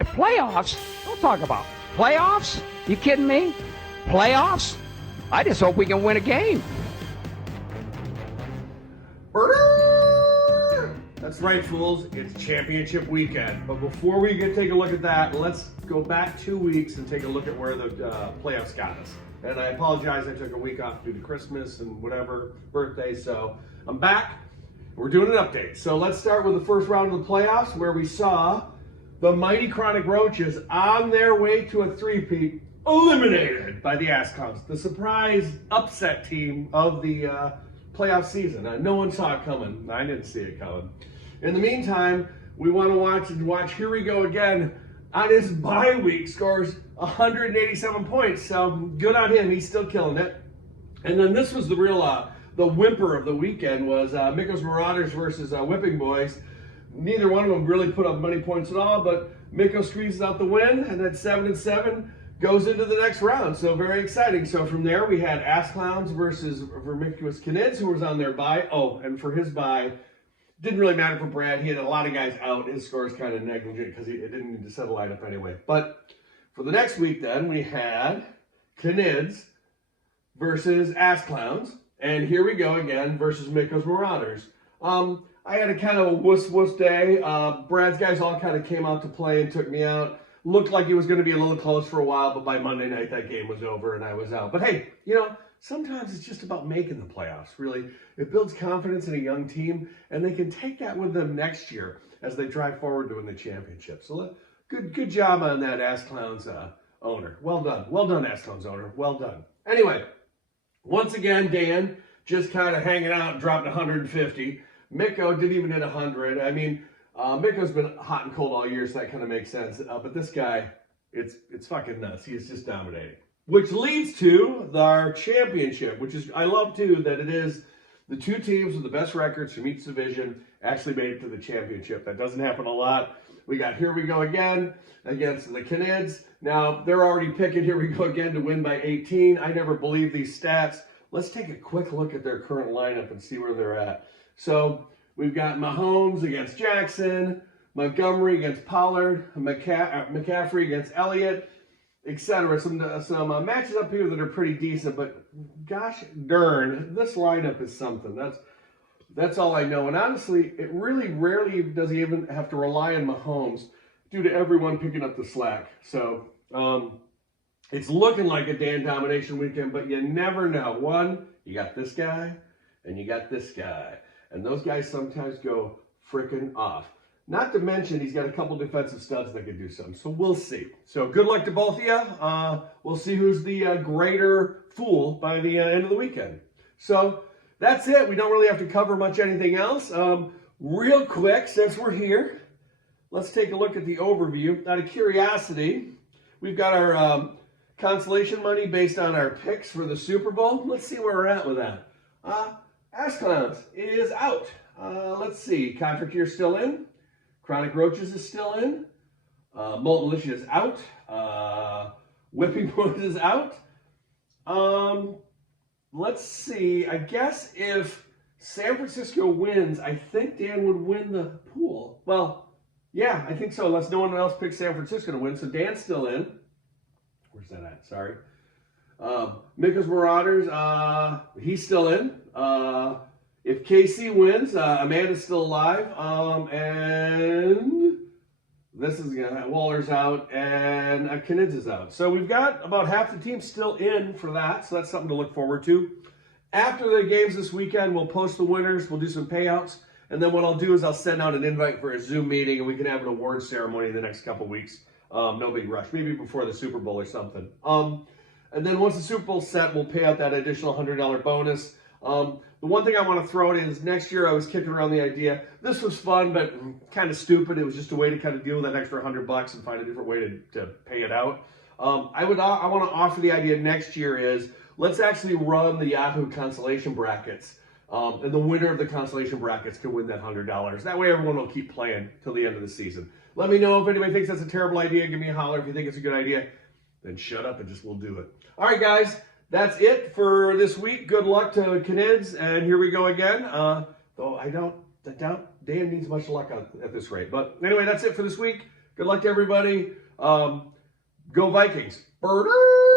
Playoffs? Don't talk about playoffs. You kidding me? Playoffs? I just hope we can win a game. That's right, fools. It's championship weekend. But before we take a look at that, let's go back 2 weeks and take a look at where the playoffs got us. And I apologize, I took a week off due to Christmas and whatever, birthday, so I'm back. We're doing an update. So let's start with the first round of the playoffs where we saw the mighty Chronic Roaches on their way to a three-peat eliminated by the Ass Clowns, the surprise upset team of the playoff season. No one saw it coming. I didn't see it coming. In the meantime, we want to watch Here We Go Again on his bye week, scores 187 points. So good on him. He's still killing it. And then this was the real, the whimper of the weekend was Mikko's Marauders versus Whipping Boys. Neither one of them really put up many points at all, but Mikko squeezes out the win, and then 7-7 goes into the next round. So very exciting. So from there, we had Ass Clowns versus Vermiculous Knids, who was on their bye. Oh, and for his bye, didn't really matter for Brad. He had a lot of guys out. His score is kind of negligent because it didn't need to set a lineup anyway. But for the next week, then, we had Knids versus Ass Clowns. And Here We Go Again versus Mikko's Marauders. I had a kind of a wuss day. Brad's guys all kind of came out to play and took me out. Looked like it was going to be a little close for a while, but by Monday night that game was over and I was out. But hey, you know, sometimes it's just about making the playoffs, really. It builds confidence in a young team, and they can take that with them next year as they drive forward to win the championship. So good job on that Ass Clowns owner. Well done. Well done, Ass Clowns owner. Well done. Anyway, once again, Dan just kind of hanging out, dropped 150. Mikko didn't even hit 100. I mean, Mikko's been hot and cold all year, so that kind of makes sense. But this guy, it's fucking nuts. He is just dominating. Which leads to our championship, which is, I love too, that it is the two teams with the best records from each division actually made it to the championship. That doesn't happen a lot. We got Here We Go Again against the Knids. Now, they're already picking Here We Go Again to win by 18. I never believe these stats. Let's take a quick look at their current lineup and see where they're at. So we've got Mahomes against Jackson, Montgomery against Pollard, McCaffrey against Elliott, etc. Some matches up here that are pretty decent, but gosh darn, this lineup is something. That's all I know. And honestly, it really rarely does he even have to rely on Mahomes due to everyone picking up the slack. So it's looking like a Dan domination weekend, but you never know. One, you got this guy, and you got this guy. And those guys sometimes go freaking off. Not to mention, he's got a couple defensive studs that could do something. So we'll see. So good luck to both of you. We'll see who's the greater fool by the end of the weekend. So that's it. We don't really have to cover much anything else. Real quick, since we're here, let's take a look at the overview. Out of curiosity, we've got our consolation money based on our picks for the Super Bowl. Let's see where we're at with that. Ass Clowns is out. Let's see. Contract Year still in. Chronic Roaches is still in. Molten Militia is out. Whipping Boys is out. Let's see. I guess if San Francisco wins, I think Dan would win the pool. Well, yeah, I think so, unless no one else picks San Francisco to win. So Dan's still in. Where's that at? Sorry. Mikko's Marauders, he's still in. If KC wins, Amanda's still alive. And this is Waller's out and Knids is out. So we've got about half the team still in for that. So that's something to look forward to. After the games this weekend, we'll post the winners. We'll do some payouts. And then what I'll do is I'll send out an invite for a Zoom meeting and we can have an award ceremony in the next couple weeks. No big rush. Maybe before the Super Bowl or something. And then once the Super Bowl's set, we'll pay out that additional $100 bonus. The one thing I want to throw in is next year I was kicking around the idea. This was fun, but kind of stupid. It was just a way to kind of deal with that extra $100 and find a different way to pay it out. I want to offer the idea next year is let's actually run the Yahoo consolation brackets. And the winner of the consolation brackets can win that $100. That way everyone will keep playing till the end of the season. Let me know if anybody thinks that's a terrible idea. Give me a holler. If you think it's a good idea, then shut up and just we'll do it. All right, guys. That's it for this week. Good luck to Knids, and here we go again. Though I doubt Dan needs much luck at this rate. But anyway, that's it for this week. Good luck to everybody. Go Vikings. Birder!